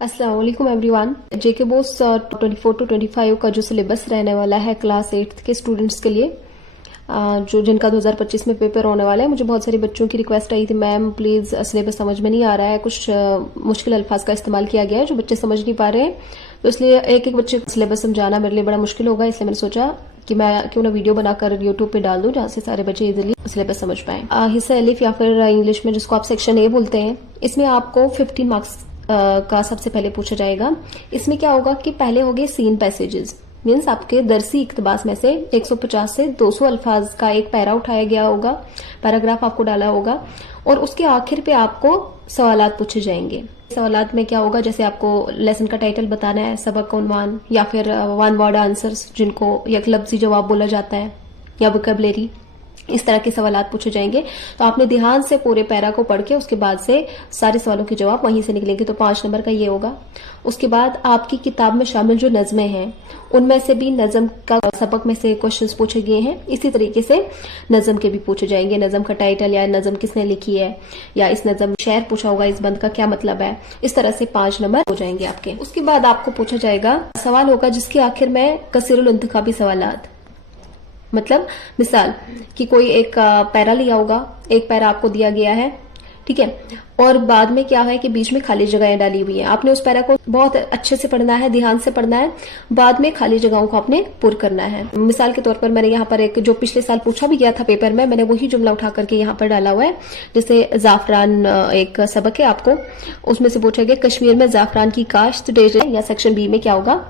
अस्सलाम वालेकुम everyone. JK Bose 24 to 25 का जो सिलेबस रहने वाला है क्लास 8 के स्टूडेंट्स के लिए, जो जिनका 2025 में पेपर होने वाला है, मुझे बहुत सारे बच्चों की रिक्वेस्ट आई थी, मैम प्लीज सिलेबस समझ में नहीं आ रहा है, कुछ मुश्किल अल्फाज का इस्तेमाल किया गया है जो बच्चे समझ नहीं पा रहे हैं, तो इसलिए एक एक बच्चे को सिलेबस समझाना मेरे लिए बड़ा मुश्किल होगा। इसलिए मैंने सोचा कि मैं क्यों ना वीडियो बनाकर यूट्यूब पे डाल दूं जहां से सारे बच्चे इजीली सिलेबस समझ पाए। हिस्सा अलिफ या फिर इंग्लिश में जिसको आप सेक्शन ए बोलते हैं, इसमें आपको 15 मार्क्स का सबसे पहले पूछा जाएगा। इसमें क्या होगा कि पहले हो गए सीन पैसेजेस, मीन्स आपके दरसी इक्तबास में से 150 से 200 अल्फाज का एक पैरा उठाया गया होगा, पैराग्राफ आपको डाला होगा, और उसके आखिर पे आपको सवालात पूछे जाएंगे। सवालात में क्या होगा, जैसे आपको लेसन का टाइटल बताना है, सबक का उन्वान, या फिर वन वर्ड आंसर्स जिनको एक लफ्जी जवाब बोला जाता है, या वोकैबुलरी, इस तरह के सवालात पूछे जाएंगे। तो आपने ध्यान से पूरे पैरा को पढ़ के उसके बाद से सारे सवालों के जवाब वहीं से निकलेंगे। तो 5 नंबर का ये होगा। उसके बाद आपकी किताब में शामिल जो नज़में हैं उनमें से भी नज़म का सबक में से क्वेश्चंस पूछे गए हैं, इसी तरीके से नज़म के भी पूछे जाएंगे। नज़म का टाइटल या नज़म किसने लिखी है, या इस नज़म शेर पूछा होगा, इस बंद का क्या मतलब है, इस तरह से 5 नंबर हो जाएंगे आपके। उसके बाद आपको पूछा जाएगा सवाल होगा जिसके आखिर में कसीरुल इंतखाबी सवालात, मतलब मिसाल कि कोई एक पैरा लिया होगा, एक पैरा आपको दिया गया है, ठीक है, और बाद में क्या है कि बीच में खाली जगहें डाली हुई हैं। आपने उस पैरा को बहुत अच्छे से पढ़ना है, ध्यान से पढ़ना है, बाद में खाली जगहों को आपने पुर करना है। मिसाल के तौर पर मैंने यहाँ पर एक जो पिछले साल पूछा भी गया था पेपर में, मैंने वही जुमला उठा करके यहाँ पर डाला हुआ है। जैसे जाफरान एक सबक है आपको, उसमें से पूछा गया कश्मीर में जाफरान की काश्त डेज, या सेक्शन बी में क्या होगा,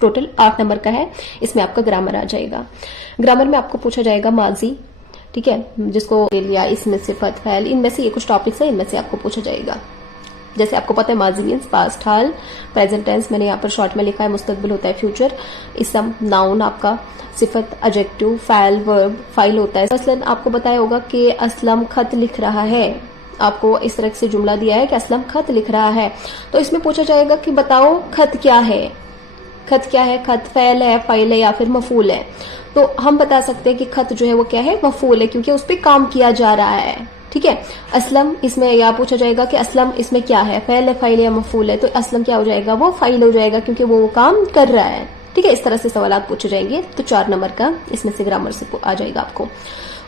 टोटल 8 नंबर का है, इसमें आपका ग्रामर आ जाएगा। ग्रामर में आपको पूछा जाएगा माजी, ठीक है, जिसको या इसमें सिफत फैल, इनमें से ये कुछ टॉपिक्स है, इनमें से आपको पूछा जाएगा। जैसे आपको पता है माजी मीन्स पास्ट हाल, प्रेजेंट टेंस मैंने यहाँ पर शॉर्ट में लिखा है, मुस्तकबिल होता है फ्यूचर, इसम नाउन आपका, सिफत एडजेक्टिव, फैल वर्ब, फाइल होता है। मसलन आपको बताया होगा कि असलम खत लिख रहा है, आपको इस तरह से जुमला दिया है कि असलम खत लिख रहा है, तो इसमें पूछा जाएगा कि बताओ खत क्या है। खत क्या है, खत फैल है, फाइल है, या फिर मफूल है। तो हम बता सकते हैं कि खत जो है वो क्या है, मफूल है, क्योंकि उस पर काम किया जा रहा है, ठीक है। असलम इसमें या पूछा जाएगा कि असलम इसमें क्या है, फैल है, फाइल है, या मफूल है, तो असलम क्या हो जाएगा, वो फाइल हो जाएगा, क्योंकि वो काम कर रहा है, ठीक है। इस तरह से सवालात पूछे जाएंगे। तो 4 नंबर का इसमें से ग्रामर से आ जाएगा आपको।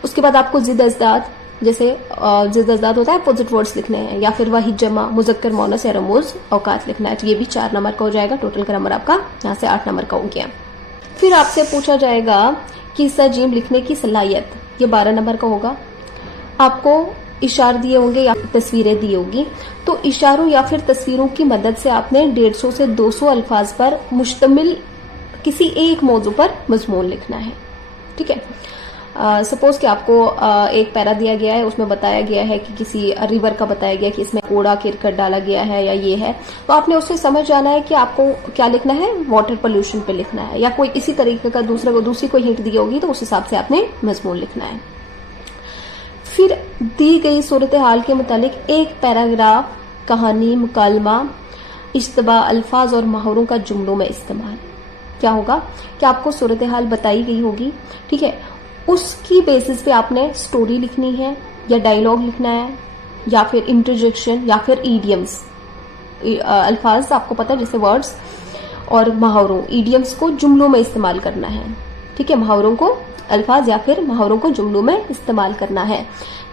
उसके बाद आपको जिद अजदाद, जैसे जिद अजदाद होता है, अपोजिट वर्ड्स लिखने हैं, या फिर वाहिद जमा, मुजक्कर मोनस या रमूज औकात लिखना है, तो ये भी 4 नंबर का हो जाएगा। टोटल ग्रामर आपका यहाँ से 8 नंबर का हो गया। फिर आपसे पूछा जाएगा कि हिस्सा जीम लिखने की सलाहियत, ये 12 नंबर का होगा। आपको इशार दिए होंगे या तस्वीरें दी होगी, तो इशारों या फिर तस्वीरों की मदद से आपने 150 से 200 अल्फाज पर मुश्तमिल किसी एक मौजू पर मजमून लिखना है, ठीक है। सपोज कि आपको एक पैरा दिया गया है, उसमें बताया गया है कि किसी रिवर का बताया गया कि इसमें कूड़ा किरकट डाला गया है या ये है, तो आपने उससे समझ जाना है कि आपको क्या लिखना है, वाटर पोल्यूशन पे लिखना है, या कोई इसी तरीके का दूसरी कोई हिंट दी होगी, तो उस हिसाब से आपने मजमून लिखना है। फिर दी गई सूरत हाल के मुतालिक एक पैराग्राफ, कहानी, मुकालमा, इज्तबा, अल्फाज और मुहावरों का जुमलों में इस्तेमाल। क्या होगा कि आपको सूरत हाल बताई गई होगी, ठीक है, उसकी बेसिस पे आपने स्टोरी लिखनी है, या डायलॉग लिखना है, या फिर इंटरजेक्शन, या फिर ईडियम्स, अल्फाज आपको पता है जैसे वर्ड्स, और मुहावरों, ईडियम्स को जुमलों में इस्तेमाल करना है, ठीक है। मुहावरों को अल्फाज या फिर मुहावरों को जुमलों में इस्तेमाल करना है।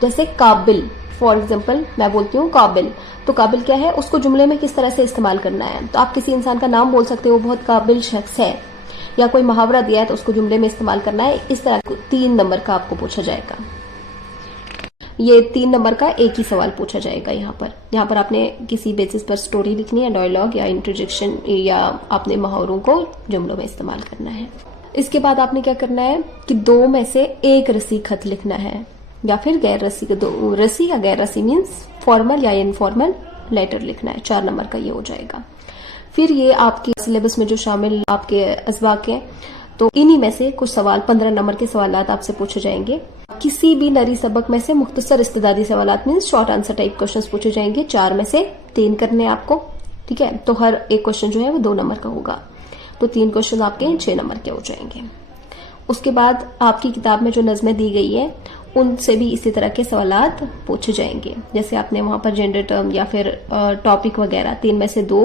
जैसे काबिल, फॉर एग्जाम्पल मैं बोलती हूँ काबिल, तो काबिल क्या है, उसको जुमले में किस तरह से इस्तेमाल करना है। तो आप किसी इंसान का नाम बोल सकते हो, वो बहुत काबिल शख्स है, या कोई मुहावरा दिया है तो उसको जुमले में इस्तेमाल करना है। इस तरह 3 नंबर का आपको पूछा जाएगा। ये 3 नंबर का एक ही सवाल पूछा जाएगा। यहाँ पर आपने किसी बेसिस पर स्टोरी लिखनी है, डायलॉग या इंटरजेक्शन, या आपने मुहावरों को जुमलों में इस्तेमाल करना है। इसके बाद आपने क्या करना है कि 2 में से 1 रसी खत लिखना है, या फिर गैर रसी, 2 रसी या गैर रसी मीन्स फॉर्मल या इनफॉर्मल लेटर लिखना है। 4 नंबर का ये हो जाएगा। फिर ये आपके सिलेबस में जो शामिल आपके अज़बाक हैं, तो इन्हीं में से कुछ सवाल 15 नंबर के सवालात आपसे पूछे जाएंगे। किसी भी नरी सबक में से मुख्तसर इस्तिदादी सवालात means short answer type questions पूछे जाएंगे। 4 में से 3 करने हैं आपको, ठीक है। तो हर एक क्वेश्चन जो है वो 2 नंबर का होगा, तो 3 क्वेश्चन आपके 6 नंबर के हो जाएंगे। उसके बाद आपकी किताब में जो नज़में दी गई है उनसे भी इसी तरह के सवालात पूछे जाएंगे। जैसे आपने वहां पर जेंडर टर्म या फिर टॉपिक वगैरह 3 में से 2